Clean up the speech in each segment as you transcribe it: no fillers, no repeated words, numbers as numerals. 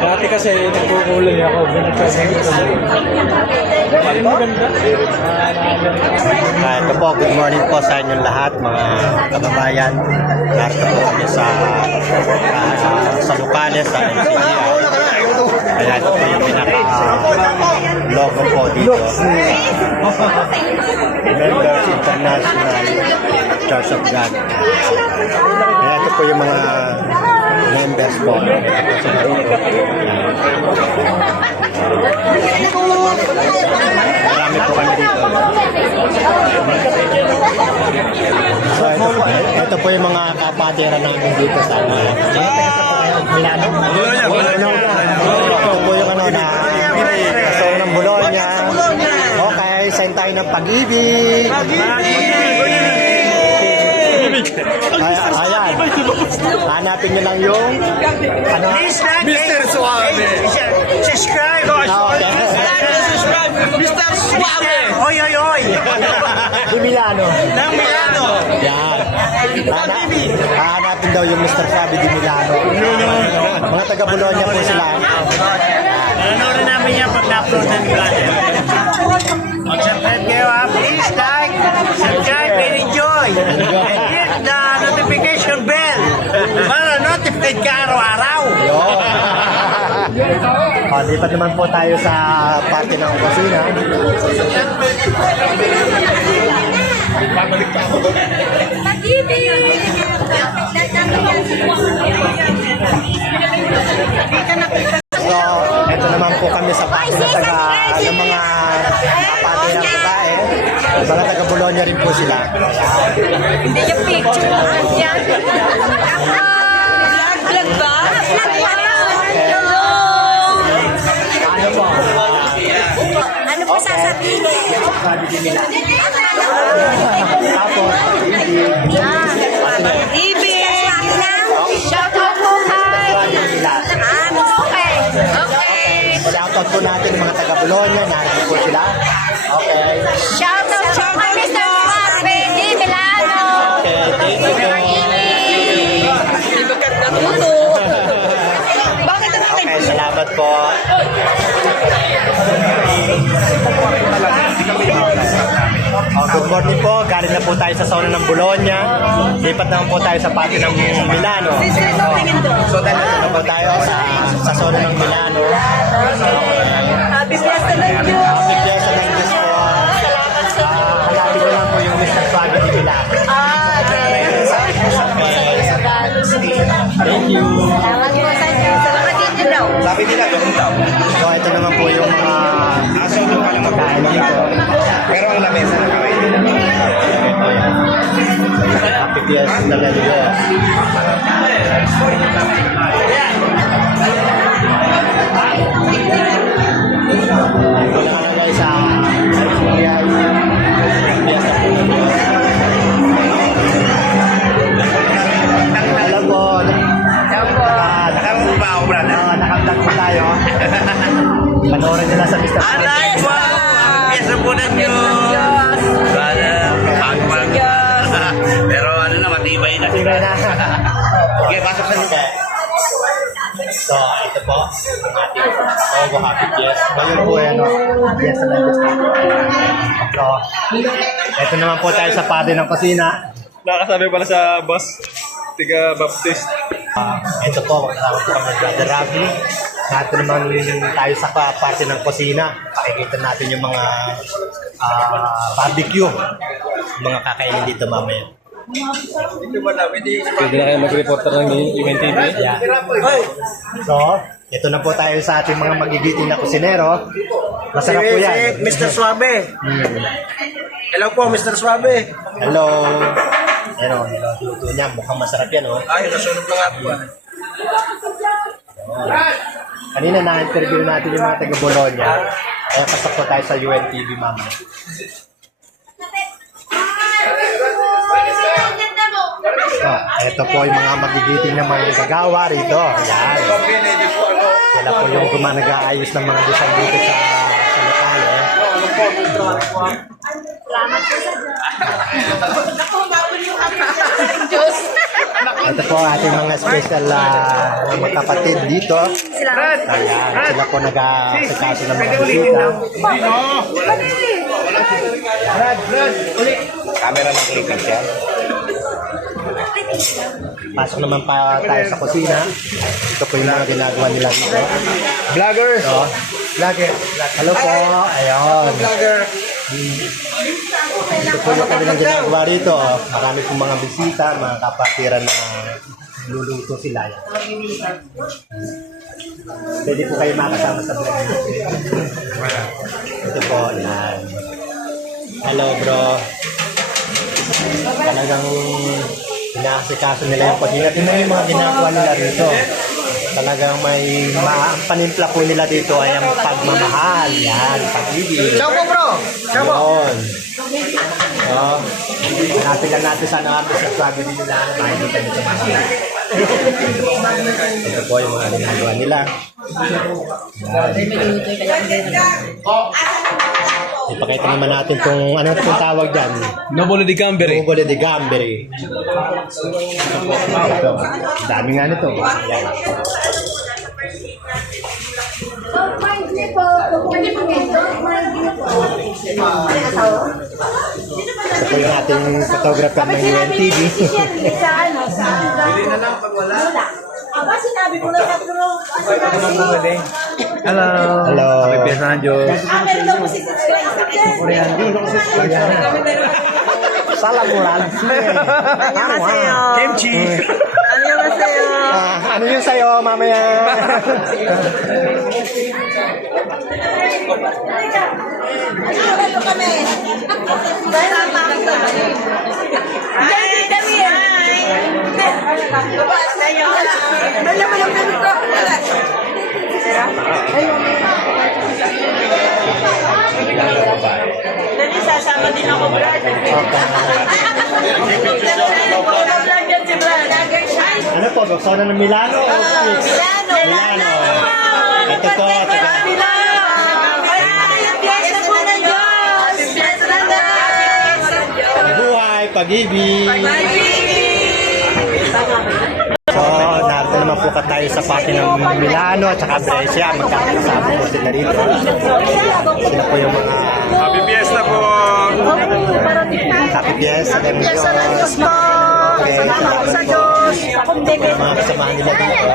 Dati kasi nagkukulay ako. Ito po, good morning po sa inyong lahat mga kababayan. Narito po kami sa Lucales, sa NCBI. Kaya ito po yung pinaka-logo po dito. Members International Church of God. Kaya ito po yung mga members po. Ito po sila dito. Marami po kami dito. So ito po yung mga kapatira namin dito sa Milano. Ito po yung ano na so ng Bologna. Okay, sign tayo ng pag-ibig. Ayan. Hanapin nyo lang yung ano? Mr. Suave. Subscribe. Subscribe. Mr. Suave. Oy, oy, oy. Di Milano. Ng Milano. Yan. Hanapin daw yung Mr. Suave di Milano. Mga taga Bologna po sila. Nanonood namin yan pag na-upload ng Milano. Mag-subscribe kayo ha. Please like, subscribe and enjoy. And hit the notification bell para notified ka araw-araw. Lipat naman po tayo sa parte ng kusina. So, ito naman po kami sa parte ng mga kapatid ng babae. Mga taga Bologna rin po sila. Hindi yung picture. Yan. Vlog ba? Hello. Ano po? Ano po sasabihin? Sabi din nila. Tapos, Ibig. Shout out po kay. Okay. Okay. shoutout po natin mga taga Bologna. Narinig po sila. Okay. Shout out po kay Mr. Suave di Milano. Okay, thank you. Bakit ang Okay, salamat po. Good morning po. Galing na po tayo sa zona ng Bologna. Lipat naman po tayo sa pati ng Milano. So, dahil po tayo sa zona ng Milano. Happy Fiesta ng Diyos. Happy Fiesta ng Diyos po. Hanapin ko lang po yung Mr. Suave di Milano. Thank you. Salamat po sa inyo. Salamat din daw. Sabi nila, ganun daw. So, ito naman po yung mga magkain dito. Pero ang lamesa na kawin nila. Happy Fiesta talaga nila. Ito nakalagay sa Fiesta po na Diyos. Alam mo, Nakapagbaw, brother. nakablog po tayo. Panoorin nila sa Mr. Alay, wow! Fiesta po ng Diyos. Pag-pag. Pero ano na, matibay na. Sige na. Okay, pasok sa nito. So, ito po, ang ating logo Happy Fiesta. Ngayon po yan, Fiesta ng Diyos. So, ito naman po tayo sa pati ng kusina. Nakasabi pala sa bus. Tiga Baptist. Ito po, kasama po kami Brother Ravi. Nato naman tayo sa parte ng kusina. Pakikita natin yung mga barbecue. Mga kakainin dito mamaya. Pwede na kayo mag-reporter ng UNTV. Yeah. So, ito na po tayo sa ating mga magigiting na kusinero. Masarap po yan. Mr. Suave. Hello po, Mr. Suave. Hello. Ano, luto niya. Mukhang masarap yan, oh. Ay, nasunog na nga po. Kanina na-interview natin yung mga taga Bologna. Kaya pasok po tayo sa UNTV, mama. So, ito po yung mga magigiting na mga gagawa rito. Yan. Sila po yung nag-aayos ng mga design dito sa lokal, eh. Salamat po sa Ito po ating mga special mga kapatid dito. Ayan, sila po nag-asikaso ng mga bisita. Camera na click siya. Pasok naman pa tayo sa kusina. Ito po yung mga ginagawa nila dito. Vlogger! So, vlogger. Hello po. Ayun. Vlogger! Ito po yung kanilang ginagawa rito. Marami pong mga bisita, mga kapatiran na luluto sila. Pwede po kayo makasama sa vlog. Ito po, yan. Hello bro. Talagang inaasikaso nila yung paghinga. Tingnan yung mga ginagawa nila rito. Talagang may panimpla po nila dito ay ang pagmamahal. Yan, pag-ibig. Ciao po, bro! Ciao po! Yun. So, hanapin lang natin sana sa sabi din nila. Makikita nyo sa mga. Ito po yung mga ginagawa nila. Ipakita naman natin kung anong tawag dyan. Nobolo di Gamberi. Google de Gamberi. Ito. Dami nga nito. Yan. Ito po yung ating photographer ng UNTV. Aba, sinabi ko na sa bro. Hello! Hello. Happy Piesa ng Diyos. Meron daw po si Salam ulan. Annyeonghaseyo. Kimchi! Annyeonghaseyo. Ano yung sayo mamaya? Ano kami? Sama ko kami. Dami, dami. Baba sa'yo. Wala mo lang dami ko. Dali, sasama din ako, Brad. Ano po? Sauna ng Milano? Milano. Ito po. Buhay, pag-ibig. So, narito naman po ka tayo sa party ng Milano at saka Brescia. Magkakasama po sila rito. Sila po yung mga Happy Fiesta po! happy fiesta. Diyos po. Salamat sa Diyos. Mga kasamahan nila dito.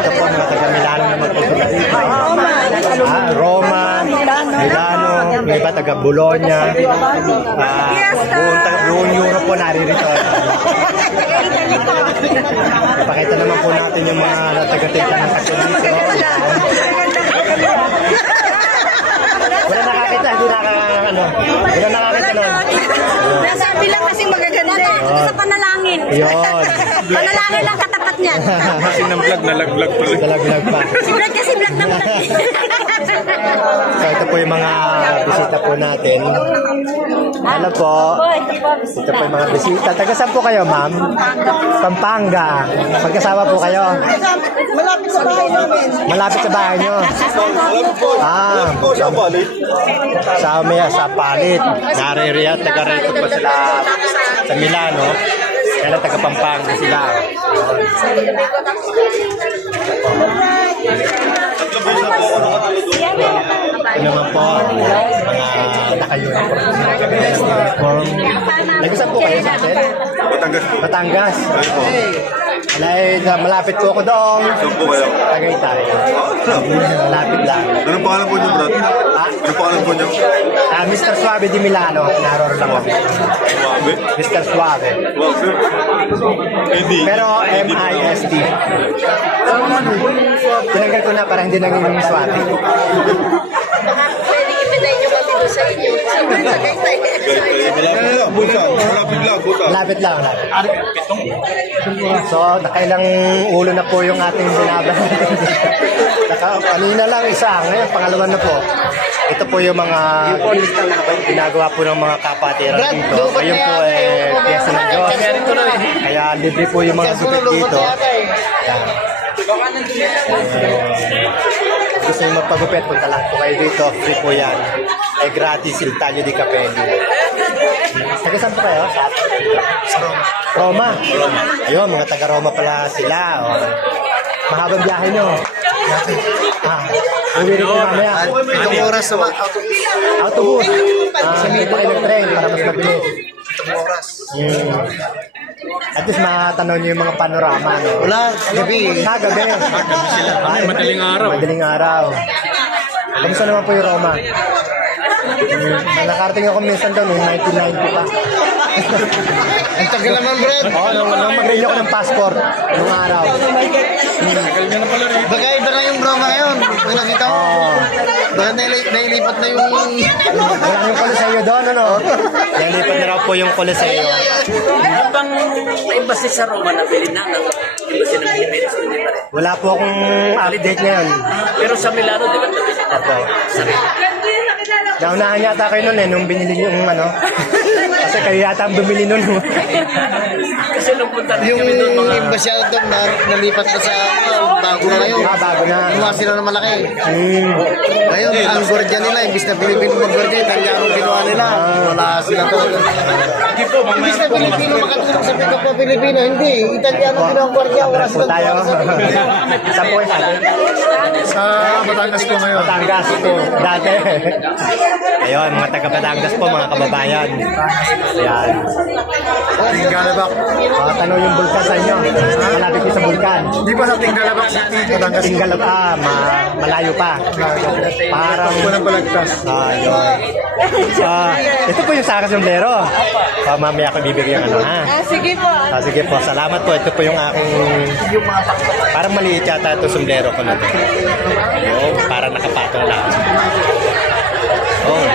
Ito po mga taga-Milano naman po sila dito. Roma, Milano, yung iba taga Bologna, buong Europe po naririto. Ipakita naman po natin yung mga taga-tita ng Katoliko. Wala nakakita, hindi wala nakakita nun. Nasabi lang kasi magaganda. Sa panalangin. Yun. Panalangin lang katapat niyan. Kasi ng vlog, nalagvlog tuloy. Dalag-lag pa. Si Brad kasi black na black. So ito po yung mga bisita po natin. Ano po? Ito po yung mga bisita. Taga saan po kayo, ma'am? Pampanga. Magkasama po kayo? Malapit sa bahay namin. Malapit sa bahay nyo? Sa Palit. Naririya, taga rito po sila sa Milano. Kaya taga Pampanga sila. Ito naman po, mga naka-uniform. Nag-usap po kayo sa atin? Batangas. Malapit po ako doon. Saan po kayo? Tagaytay. Malapit lang. Anong pangalan po niyo, Brad? Anong pangalan po niyo? Mr. Suave di Milano. Naroro lang ako. Suave? Mr. Suave. Wow, sir. Hindi. Pero M-I-S-T. Tinanggal ko na para hindi naging Suave. Pwede ipitay nyo kami Buta. Malapit lang, buta. Lapit lang. So, nakailang ulo na po yung ating binaban. Kanina lang isa, ngayon pangalawa na po. Ito po yung mga ginagawa po ng mga kapatiran dito. Ngayon po piyesa ng Diyos. Kaya libre po yung mga gupit dito. Yan. Gusto nyo magpagupit, punta lang po kayo dito. Free po yan. Ay gratis, Il Taglio di Capelli. Taga saan po kayo? Roma. Ayun, mga taga Roma pala sila. Mahabang biyahe nyo. Uwi rin po mamaya. Itong oras sa Autobus. Hindi pa kayo nag-train para mas mabilis. itong oras. At least matanaw nyo yung mga panorama. No? Wala, gabi. Gabi. Madaling araw. Madaling araw. Kamusta naman po yung Roma? Nakarating ako minsan doon, 1990 pa. Ang tagal naman, Brad. Oo, nung mag-renew ako ng passport nung araw. Baka iba na yung Roma ngayon. Kung nakita mo. Baka nailipat na yung... Wala yung Coliseo doon, ano? Nalipat na raw po yung Coliseo. Ano bang embassy sa Roma na pili na ng embassy ng Pilipinas? Hindi pa rin. Wala po akong update ngayon. Pero sa Milano, di ba tabi siya? Opo. Naunahan yata kayo nun nung binili yung ano. Kasi kayo yata ang bumili nun. Kasi nung punta rin Yung kami doon mga... embassy doon na nalipat na sa bago na ngayon. Bago na. Gumawa sila ng malaki. Hmm. Ngayon, ang gwardiya nila, imbis na Pilipino mag-gwardiya, Italiano ginawa nila. Wala sila to. Imbis na Pilipino makatulog sa kapwa Pilipino, hindi. Italiano ginawa ang gwardiya, wala Po sila tayo. Saan po kayo sabi? Sa Batangas po ngayon. Batangas po. Dati. Ayun, mga taga Batangas po, mga kababayan. Ayan. Tingalabak. Tanong yung bulkan sa inyo. Malapit kayo sa bulkan. Di ba sa Tingalabak City, Batangas? Tinggalab malayo pa. Parang Po ng Balagtas. ayun. Ito po yung Saka Sombrero. Mamaya ako bibigyan ano ha. Sige po. Sige po, salamat po. Ito po yung aking parang maliit yata ito sombrero ko na ito. Ayun, parang nakapatong lang. Oh.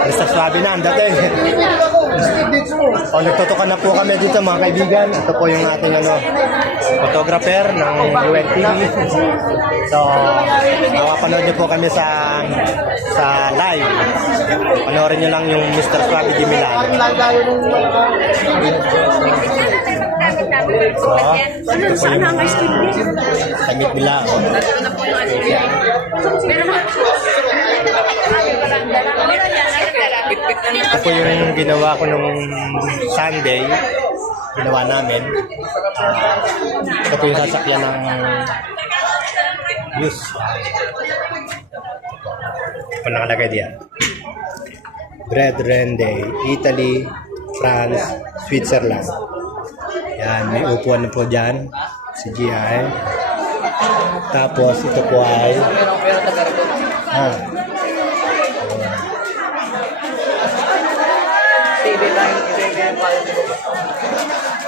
Basta swabe na ang dating. Nagtutukan na po kami dito mga kaibigan. Ito po yung ating photographer ng UNTV. So, mapapanood niyo po kami sa live. Panoorin niyo lang yung Mr. Swabe di Milano. So, ito po yung damit nila. Ito po yung ginawa ko nung Sunday. Ginawa namin. Ito po yung sasakyan ng bus. Ito nakalagay diyan. Brethren Day, Italy, France, Switzerland. Yan, may upuan na po dyan. Si GI. Tapos ito po ay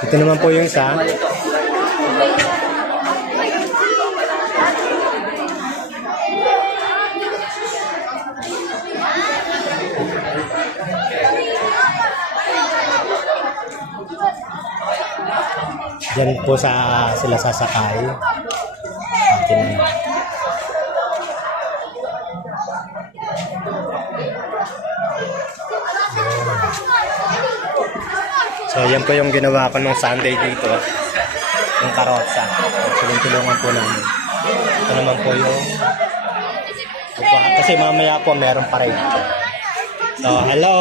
ito naman po yung isa. Diyan po sila sasakay. Atin na. So, yan po yung ginawa ko nung Sunday dito. Yung karotsa. Tulong-tulungan po namin. Ito naman po yung kasi mamaya po meron pa rin. So, hello!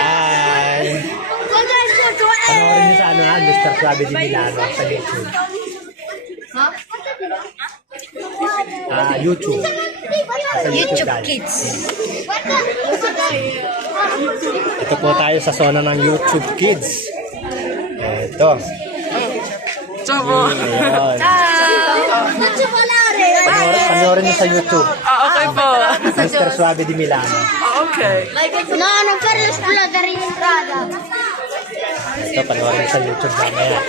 Hi! Panoorin niyo sa Mr. Swabe di Milano sa YouTube. YouTube. Sa YouTube Kids. Ito po tayo sa zona ng YouTube Kids. Ito. Ayun. Panoorin niyo sa YouTube. Okay po. Mr. Swabe di Milano. Okay. No, nag-Carlos Vlogger yung Prada. Ito, panoorin niyo sa YouTube mamaya.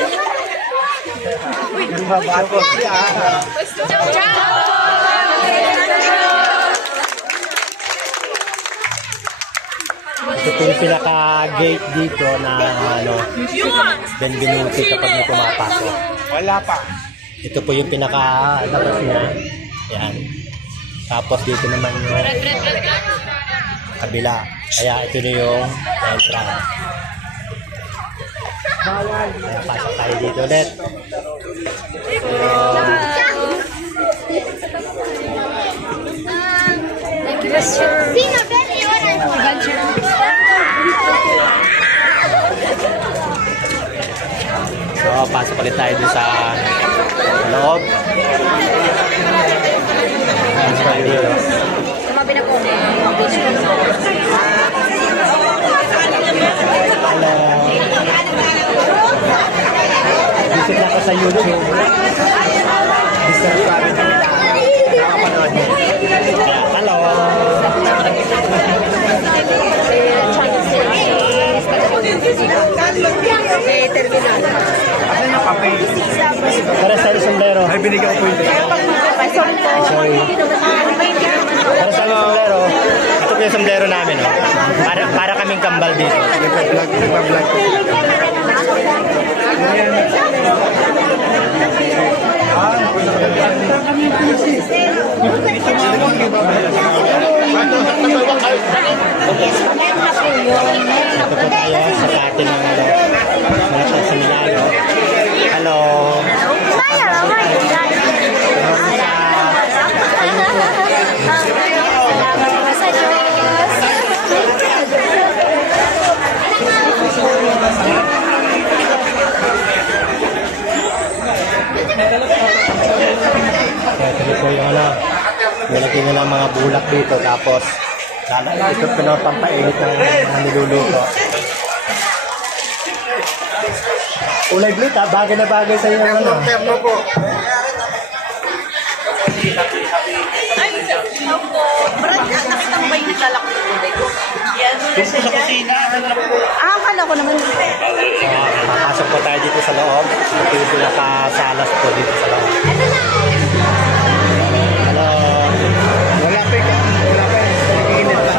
Ito po yung pinaka-gate dito na ano, Benvenuti kapag may pumapasok. Wala pa. Ito po yung pinaka-labas niya. Yan. Tapos dito naman yung kabila. Kaya ito na yung entrance. Kaya pasok tayo dito ulit. Sino, Benny? So, pasok ulit tayo dun sa loob. Pasok tayo dito. Tumabi na po. Hello. Visit na ako sa YouTube. Mr. Fabio. Nakapanood niya. Kaya, hello. Terminal. Para sa sombrero. Ay, binigyan ko po yun. Sorry. Para sa sombrero. Ito po yung sombrero namin. Oh. Para kaming kambal dito. Nagpa-vlog. Ito po tayo sa patin ng Malapit sa Milano. Hello. Ito po yung ano, nilagyan nyo ng mga bulak dito tapos ito pinapampainit ng mga niluluto. Ulay blue ta, bagay na bagay sa iyo ano. Terno po. Brad, nakita mo ba yung naglalak ko kulay ko? Sa kusina. Akala ko naman. Papasok po tayo dito sa loob. Ito yung pinakasalas po dito sa loob. Hello. Wala pa ikaw. Wala pa. Nag-iinit pa.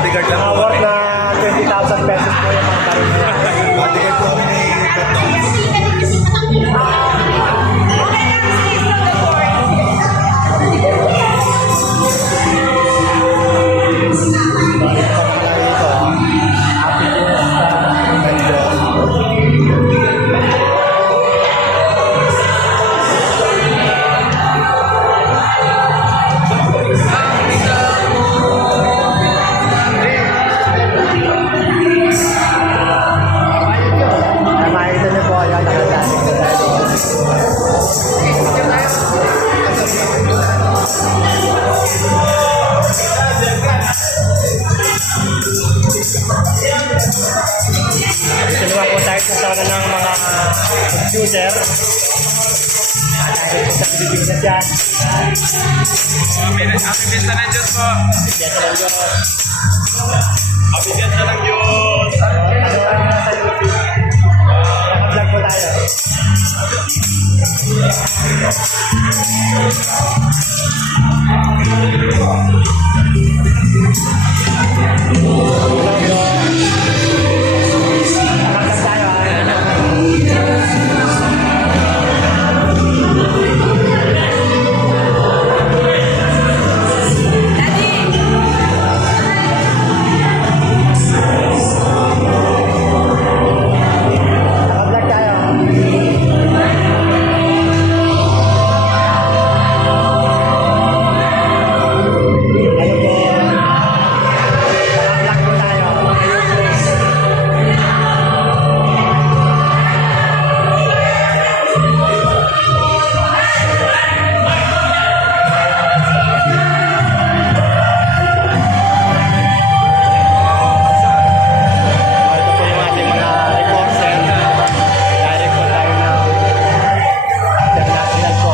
bodyguard lang po. Worth na 20,000 pesos po yung mga baril na yan. Bodyguard po kami ni Balik pa pala dito. Happy Fiesta, Mendoza. Dito naman po tayo sa zona ng mga computer. Dahil sa bibig na siya. Happy Fiesta ng Diyos po. Yes, lang yun. Happy Fiesta ng Diyos. Vlog po tayo. Vlog tayo. Ano po? Vlog po tayo. Ito po yung ating mga reporter. Direct po tayo ng international po.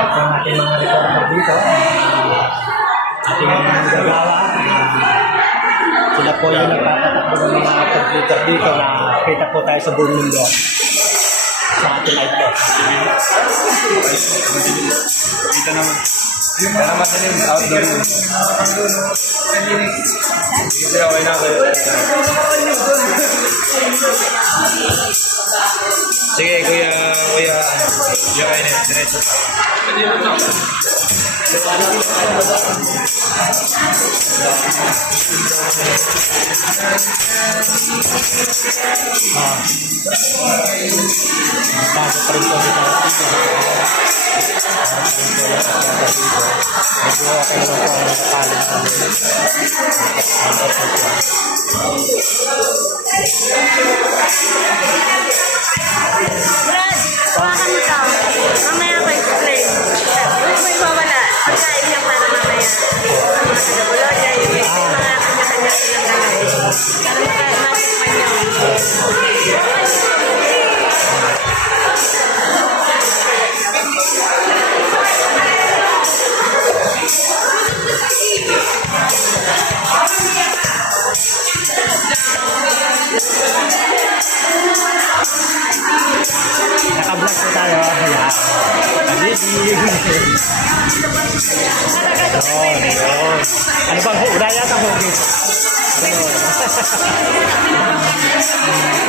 Ito ang ating mga reporter dito. Ating mga nagagawa. Sila po yung nagpapatakbo ng mga computer dito na kita po tayo sa buong mundo. Sa ating live po. Kita naman. Kita naman din outdoor. Sige, okay na kayo. Sige, kuya, kainin, diretso. Bago pa rin po dito. Medyo okay naman po ang nakapalit namin. Brad, hawakan mo to. Mamaya ko explain. Huwag mo iwawala. Pagkain niya para mamaya. Sa mga taga-Bologna, yung may mga kanya-kanya silang gano'n. Para matikman niyo. Naka-vlog po tayo. Ayan. Ano bang wala yata hugis?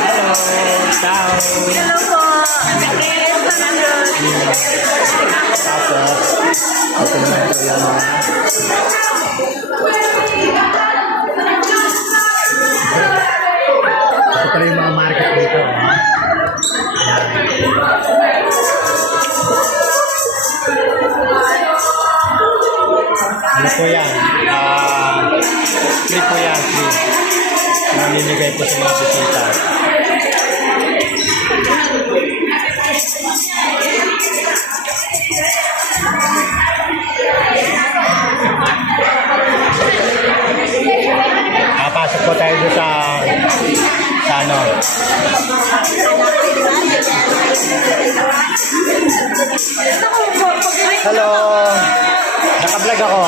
Hello. Ciao. Hello po. Fiesta ng Diyos. Tapos, ito naman po yung ito pala yung mga market dito. Ano po yan? Free po yan, free. Naninigay po sa mga bisita. Pasok po tayo doon sa ano. Hello! Naka-vlog ako.